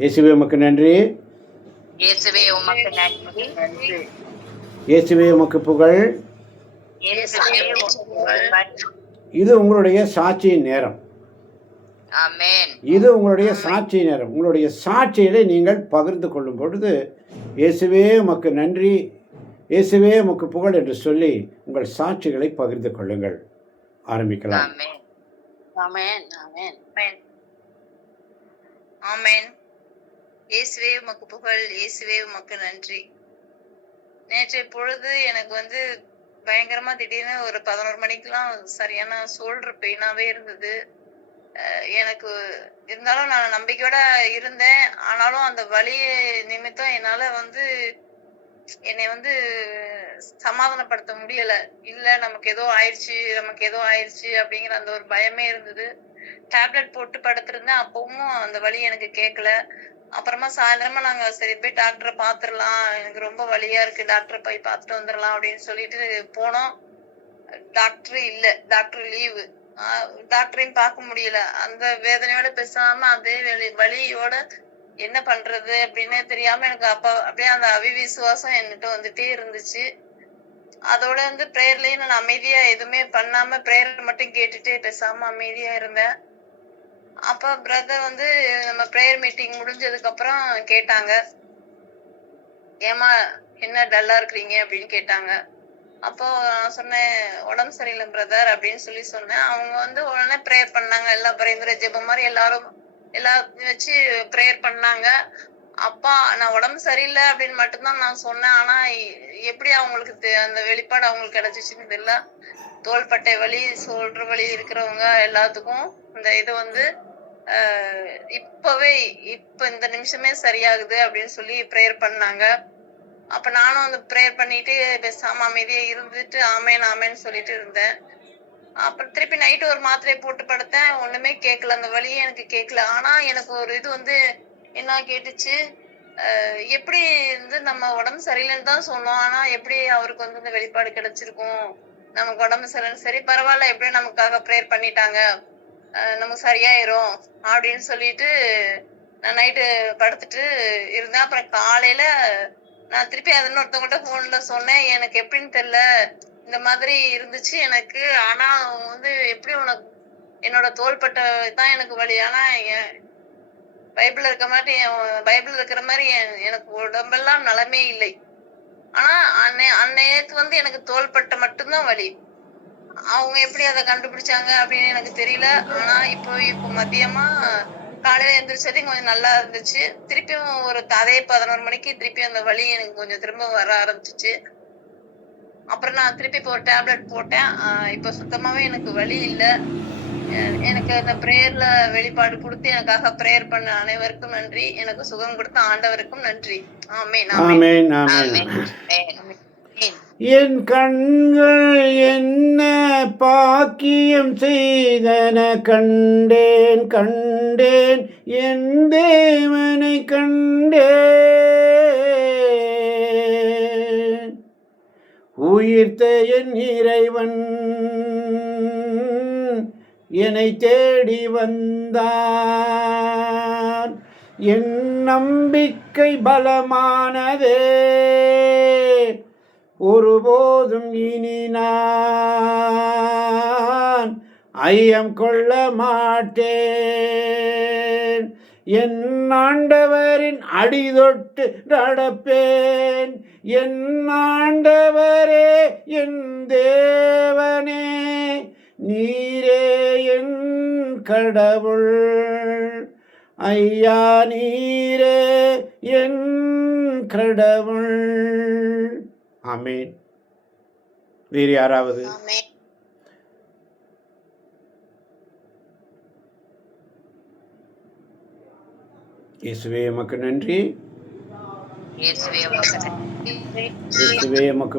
இயேசுவே உமக்கு நன்றி. இயேசுவே உமக்கு நன்றி. இயேசுவே உமக்கு புகழ். இயேசுவே உமக்கு புகழ். இது உங்களுடைய சாட்சியின் நேரம். ஆமென். இது உங்களுடைய சாட்சி நேரம். உங்களுடைய சாட்சிகளை நீங்கள் பகிர்ந்து கொள்ளும் பொழுது இயேசுவே உமக்கு நன்றி, இயேசுவே உமக்கு புகழ் என்று சொல்லி உங்கள் சாட்சிகளை பகிர்ந்து கொள்ளுங்கள். ஆரம்பிக்கலாம். ஆமென். ஆமென். ஆமென். ஆமென். இயேசுவே உமக்கு புகழ். இயேசுவே உமக்கு நன்றி. நேற்றைய பொழுது எனக்கு பயங்கரமா திடீர்னு ஒரு 11 மணிக்கெல்லாம் சரியான ஷோல்டர் பெயினாவே இருந்தது. எனக்கு இருந்தாலும் நான் நம்பிக்கையோட இருந்தேன். ஆனாலும் அந்த வலி நிமித்தம் என்னால என்னை சமாதானப்படுத்த முடியல. இல்ல நமக்கு ஏதோ ஆயிடுச்சு அப்படிங்கிற அந்த ஒரு பயமே இருந்தது. டேப்லெட் போட்டு படுத்திருந்தேன். அப்பவும் அந்த வலி எனக்கு கேட்கல. அப்புறமா சாயந்தரமா நாங்க சரி போய் டாக்டரை பாத்துரலாம், எனக்கு ரொம்ப வலியா இருக்கு, டாக்டரை போய் பார்த்துட்டு வந்துடலாம் அப்படின்னு சொல்லிட்டு போனோம். டாக்டர் இல்ல, டாக்டர் லீவு. டாக்டரையும் பார்க்க முடியல. அந்த வேதனையோட பேசாம அதே வலியோட என்ன பண்றது அப்படின்னு தெரியாம எனக்கு அப்படியே அந்த அவிவிசுவாசம் என்கிட்ட வந்துட்டே இருந்துச்சு. அதோட பிரேயர்லயும் நான் அமைதியா எதுவுமே பண்ணாம பிரேயர் மட்டும் கேட்டுட்டே பேசாம அமைதியா இருந்தேன். அப்ப பிரதர் நம்ம பிரேயர் மீட்டிங் முடிஞ்சதுக்கு அப்புறம் கேட்டாங்க, ஏமா என்ன டல்லா இருக்கிறீங்க அப்படின்னு கேட்டாங்க. அப்போ நான் சொன்னேன், உடம்பு சரியில்லை பிரதர் அப்படின்னு சொல்லி சொன்னேன். அவங்க உடனே பிரேயர் பண்ணாங்க. எல்லா பரிந்துரை ஜெபம் மாதிரி எல்லாரும் வச்சு பிரேயர் பண்ணாங்க. அப்பா நான் உடம்பு சரியில்லை அப்படின்னு மட்டும்தான் நான் சொன்னேன். ஆனா எப்படி அவங்களுக்கு அந்த வெளிப்பாடு அவங்களுக்கு கிடைச்சிச்சுன்னு தெரியல. தோள்பட்டை வலி, ஷோல்டர் வலி இருக்கிறவங்க எல்லாத்துக்கும் இந்த இது இப்ப இந்த நிமிஷமே சரியாகுது அப்படின்னு சொல்லி பிரேயர் பண்ணாங்க. அப்ப நானும் பிரேயர் பண்ணிட்டு பேசாம அமைதியா இருந்துட்டு ஆமேன்னு சொல்லிட்டு இருந்தேன். அப்புறம் திருப்பி நைட்டு ஒரு மாத்திரையை போட்டு படுத்தேன். ஒண்ணுமே கேட்கல, அந்த வலியே எனக்கு கேட்கல. ஆனா எனக்கு ஒரு இது என்ன கேட்டுச்சு, எப்படி நம்ம உடம்பு சரியில்லைன்னு தான் சொன்னோம், ஆனா எப்படி அவருக்கு இந்த வெளிப்பாடு கிடைச்சிருக்கும், நமக்கு உடம்பு சரியில்லை, சரி பரவாயில்ல, எப்படியும் நமக்காக பிரேயர் பண்ணிட்டாங்க, நமக்கு சரியாயிரும் அப்படின்னு சொல்லிட்டு நான் நைட்டு படுத்துட்டு இருந்தேன். அப்புறம் காலையில நான் திருப்பி அது இன்னொருத்தவங்கள்ட்ட போன்ல சொன்னேன், எனக்கு எப்படின்னு தெரியல, இந்த மாதிரி இருந்துச்சு எனக்கு. ஆனா எப்படி உனக்கு என்னோட தோள்பட்டை தான் எனக்கு வலி, ஆனா பைபிள்ல இருக்கிற மாதிரி எனக்கு உடம்பெல்லாம் நலமே இல்லை. ஆனா அன்னைக்கு எனக்கு தோள்பட்டை மட்டும்தான் வலி. அவங்க எப்படி அதை கண்டுபிடிச்சாங்க அப்படின்னு எனக்கு தெரியல. ஆனா இப்போ மதியமா காலையில எந்திரிச்சதையும் கொஞ்சம் நல்லா இருந்துச்சு. திருப்பியும் ஒரு அதே 11 மணிக்கு திருப்பி அந்த வலி எனக்கு கொஞ்சம் திரும்ப வர ஆரம்பிச்சிச்சு. அப்புறம் நான் திருப்பி இப்போ ஒரு டேப்லெட் போட்டேன். இப்ப சுத்தமாவே எனக்கு வலி இல்லை. எனக்கு அந்த பிரேயர்ல வெளிப்பாடு கொடுத்து எனக்காக பிரேயர் பண்ண அனைவருக்கும் நன்றி. எனக்கு சுகம் கொடுத்த ஆண்டவருக்கும் நன்றி. ஆமென். ஆமென். ஆமென். என் கண்கள் என்ன பாக்கியம் செய்தன, கண்டேன் என் தேவனை கண்டேன். உயிர்த்த என் இறைவன் என்னை தேடி வந்தான். என் நம்பிக்கை பலமானதே, ஒருபோதும் இனி நான் ஐயம் கொள்ள மாட்டேன். என் ஆண்டவரின் அடிதொட்டு நடப்பேன். என் ஆண்டவரே என் தேவனே, நீரே என் கடவுள். ஐயா நீரே என் கடவுள். ஆமென். வேறு யாராவது? இயேசுவே உமக்கு நன்றி. இயேசுவே உமக்கு